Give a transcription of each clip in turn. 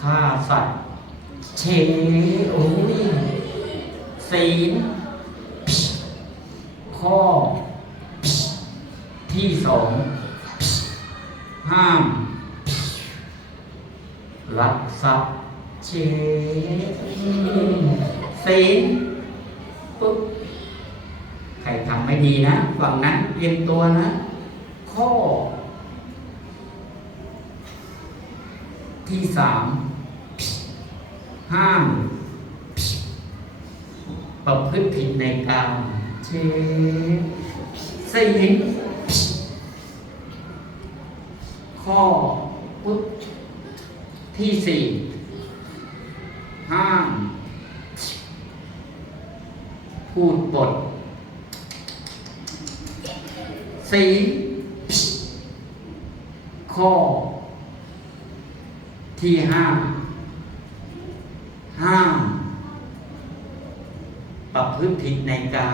ฆ่าสัตว์เชโอ้ยศีลข้อที่สองห้ามรักทรัพย์เชศีลปุ๊บใครทำไม่ดีนะฝั่งนั้นเตรียมตัวนะ ข้อ ที่สามห้ามประพฤติผิดในกามเชศีลข้อปุ๊บที่สี่ห้ามพูดบทศีลข้อ ที่ห้ามห้ามประพฤติผิดในกา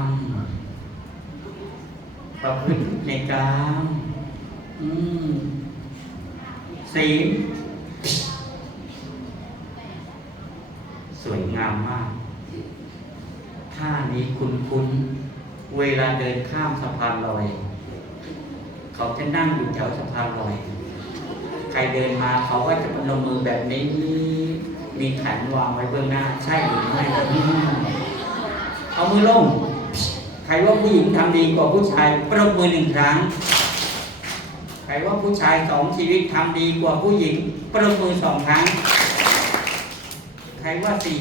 มประพฤติผิดในกามอืมศีลสวยงามมากท่านี้คุณคุณเวลาเดินข้ามสะพานลอย เขาจะนั่งอยู่แถวสะพานลอย ใครเดินมาเขาก็จะพนมมือแบบนี้มีขันวางไว้เบื้องหน้า ใช่หรือไม่เอามือลง ใครว่าผู้หญิงทำดีกว่าผู้ชายปรบมือหนึ่งครั้ง ใครว่าผู้ชายสองชีวิตทำดีกว่าผู้หญิงปรบมือสองครั้ง ใครว่าสี่